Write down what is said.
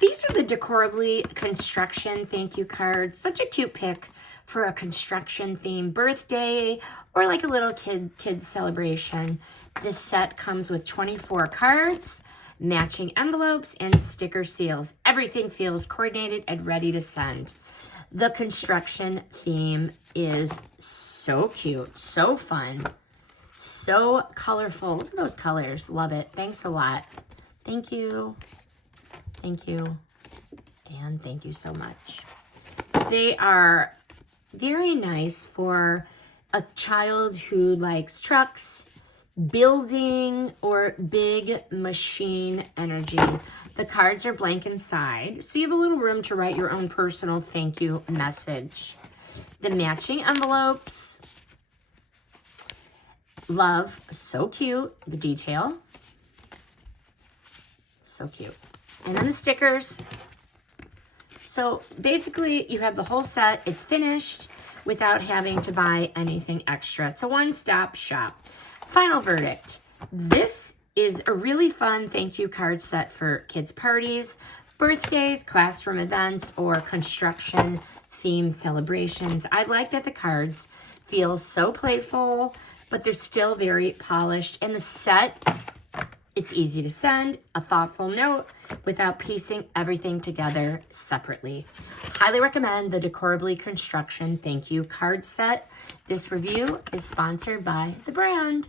These are the Decorably construction thank you cards. Such a cute pick for a construction themed birthday or like a little kid celebration. This set comes with 24 cards, matching envelopes, and sticker seals. Everything feels coordinated and ready to send. The construction theme is so cute, so fun, so colorful. Look at those colors. Love it. Thanks a lot. Thank you. Thank you. And thank you so much. They are very nice for a child who likes trucks, building, or big machine energy. The cards are blank inside, so you have a little room to write your own personal thank you message. The matching envelopes. Love, so cute. The detail, so cute. And then the stickers. So basically you have the whole set. It's finished without having to buy anything extra. It's a one-stop shop. Final verdict. This is a really fun thank you card set for kids' parties, birthdays, classroom events, or construction themed celebrations. I like that the cards feel so playful, but they're still very polished. And the set, it's easy to send, a thoughtful note without piecing everything together separately. Highly recommend the Decorably Construction Thank You card set. This review is sponsored by the brand.